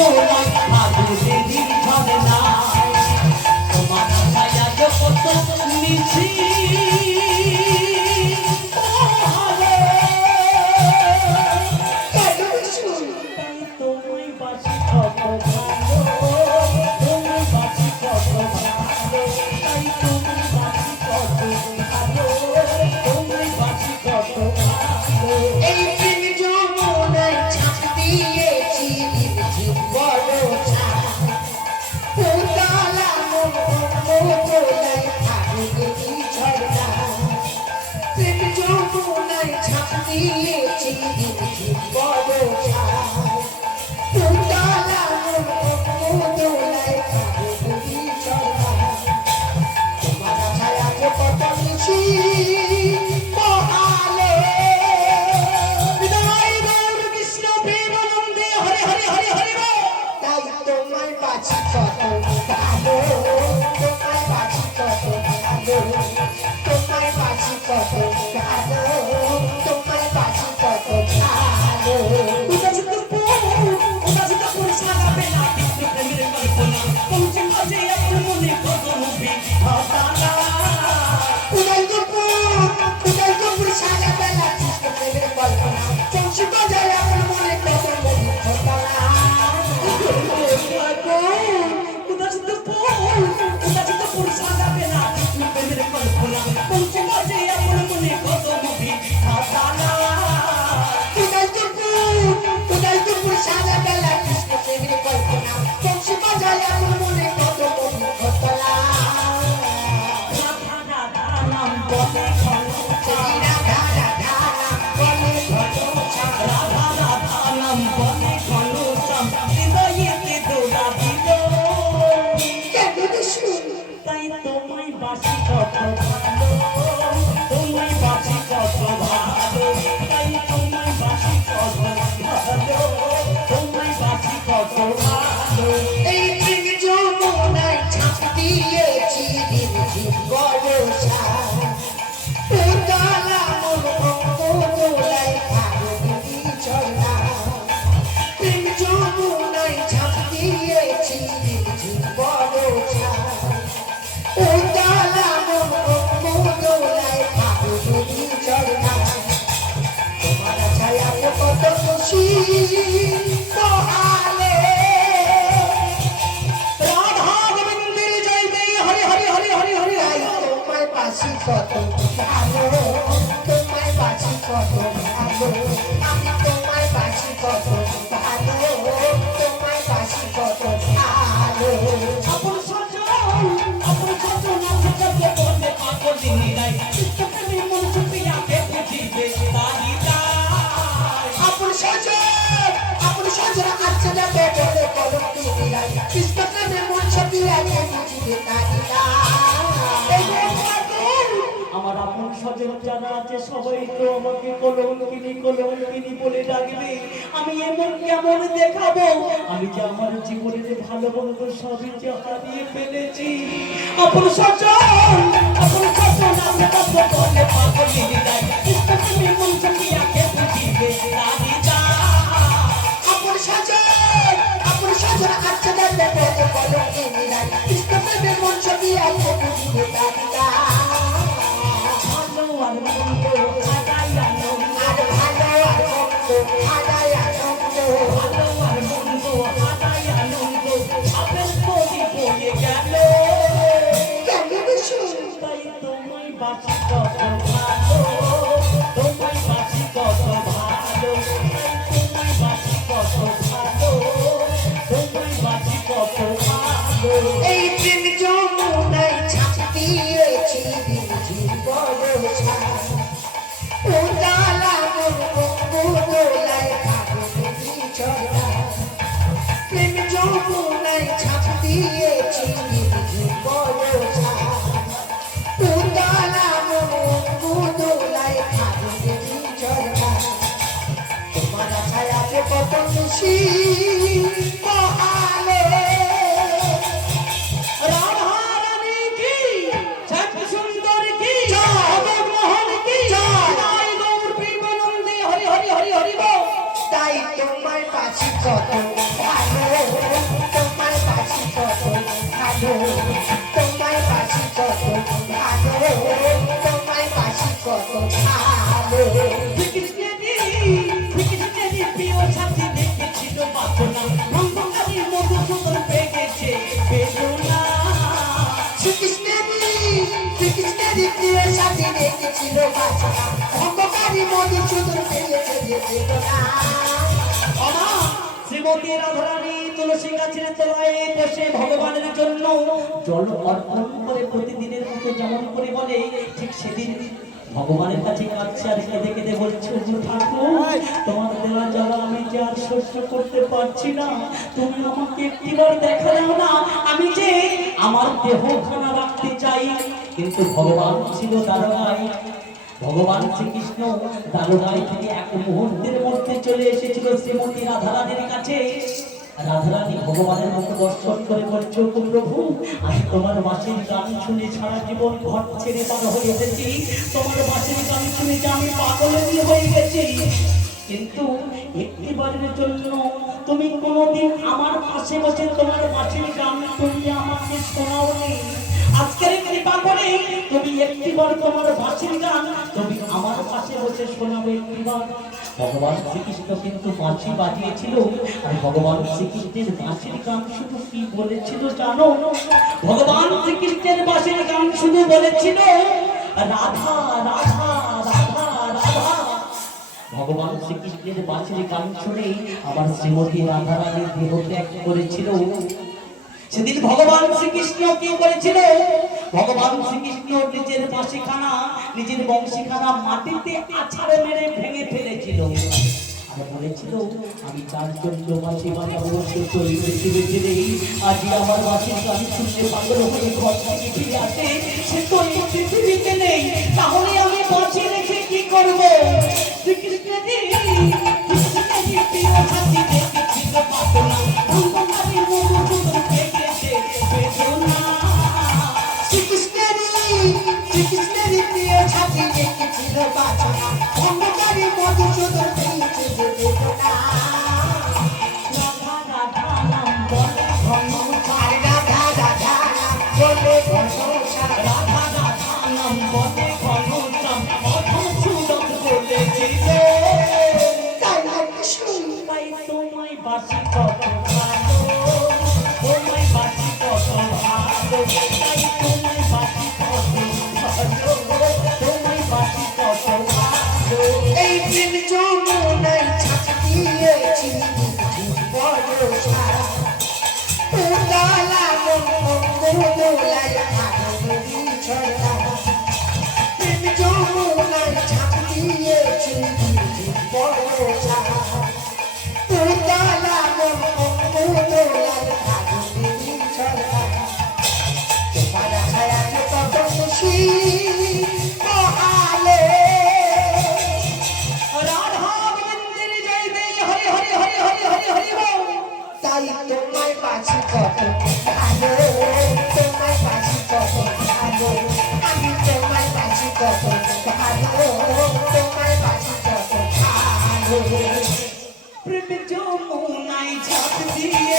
দোলাই ফাগুনেরই ঝরনায় তোমার ছায়া কত মিছি আমার আপন স্বজন যারা আছে সবাই তো আমাকে কলঙ্কিনী বলে ডাকবে। আমি এমন কেমন দেখাবো আমি যে আমার জীবনের ভালো বন্ধু সবই যে হারিয়ে ফেলেছি। আপন স্বজন আছে কত বলে পাগলিনী নাই তুমি মন চকিয়াকে বুঝিবে রানী যা। আপন স্বজন আছে যাদের বলে কলঙ্কিনী নাই তুমি মন চকিয়াকে বুঝিবে রানী যা। তাই তোমার পাশে কত ভালো ভালো, তোমায় বাসি কত ভালো, তোমায় বাসি কত ভালো। শ্রীকৃষ্ণেরই প্রিয় সাথী দেখেছিল বাসনা, রঙ্গকারীর মধুসূদন পেয়েছে বেদনা। শ্রীকৃষ্ণেরই প্রিয় সাথী দেখেছিল বাসনা, রঙ্গকারী মধুসূদন পেয়েছে বেদনা। শ্রীমতী রাধারানী তুলসী গাছের তলায় বসে ভগবানের জন্য জল অর্পণ করে প্রতিদিনের মতো যেমন করে বলে, ঠিক সেদিন ভগবানের কাছে কাঁদছে আর কেঁদে কেঁদে বলছে, ঠাকুর তোমার দেওয়া জল আমি যে আর সহ্য করতে পারছি না, তুমি আমাকে একটিবার দেখা দাও না, আমি যে আমার দেহখানা রাখতে চাই। কিন্তু ভগবান ছিল দারোগায়, ভগবান শ্রীকৃষ্ণ দারোগায় থেকে এক মুহূর্তের মধ্যে চলে এসেছিল শ্রীমতী রাধারানীর কাছে। রাধারানী ভগবানের মুখ দর্শন করে বলছে, প্রভু আমি তোমার বাঁশির গান শুনে সারা জীবন ঘর ছেড়ে পার হয়ে এসেছি, তোমার বাঁশির গান শুনে যে আমি পাগলেরই হয়ে গেছি, কিন্তু একটিবারের জন্য তুমি কোনোদিন আমার পাশে বসে তোমার বাঁশির গান তুমি আমাকে শোনাওনি। আজকের কৃপা করে তুমি একটিবার তোমার বাঁশির গান তুমি আমার পাশে বসে শোনাবে একটিবার। ভগবান শ্রীকৃষ্ণ কিন্তু বাঁশি বাজিয়েছিল, আর ভগবান শ্রীকৃষ্ণের বাঁশির গান শুধু কি বলেছিল জানো? ভগবান শ্রীকৃষ্ণের বাঁশির গান শুধু বলেছিল রাধা রাধা রাধা রাধা। ভগবান শ্রীকৃষ্ণের বাঁশির গান শুনে আমার শ্রীমতী রাধারানী দেহ ত্যাগ করেছিল। সেদিন ভগবান শ্রীকৃষ্ণ কি করেছিল? ভগবান শ্রীকৃষ্ণ নিজের বাঁশিখানা নিজের বংশীখানা মাটিতে আছাড়ে মেরে ভেঙে ফেলেছিল আর বলেছিল, আমি তার জন্য বাঁশি বাজাবো, সে চলে পৃথিবীতে নেই। আজ আমার বাঁশির গান শুনলে পাগল হয়ে ঘর থেকে ফিরে আসে, সে তো এই পৃথিবীতে নেই, তাহলে আমি বাঁশি রেখে কি করবো? শ্রীকৃষ্ণের প্রিয় সাথী দেখেছিল বাসনা, রঙ্গকারীর মধুসূদন পেয়েছে বেদনা। শ্রীকৃষ্ণেরই প্রিয় সাথী দেখেছিল বাসনা, রঙ্গকারী মধুসূদন পেয়েছে বেদনা। রাধা রাধা নাম বলে আর রাধা রাধা নাম বলে ঘনশ্যাম, রাধা রাধা নাম বলে ঘনশ্যাম, মধুসূদন বলেছিল তাই আমি শুনি পাই তোমায় বাঁশি কত ভালো, তোমায় বাঁশি কত ভালো, তাই তোমায় বাঁশি কত ভালো, তোমায় বাঁশি কত ভালো। এই প্রেম যমুনায় ছাঁচ দিয়েছি বর্ষা, উতলা মঙ্গলায় আনন্দি ছড়া। প্রেম যমুনায় ছাঁচ দিয়েছি বর্ষা, উতলা মঙ্গলায় আনন্দি ছড়া। তোমার ছায়াতে কত খুশি মহালে, রাধা গোবিন্দের জয় দেই হরি হরি হরি হরি হরি হরি বল। তাই তোমায় বাঁচি কত ভালো, তোমায় বাঁচি কত ভালো, আমি তোমায় বাঁচি কত ভালো, তোমায় বাঁচি কত ভালো। প্রেম যমুনায় ঝাঁপ দিয়ে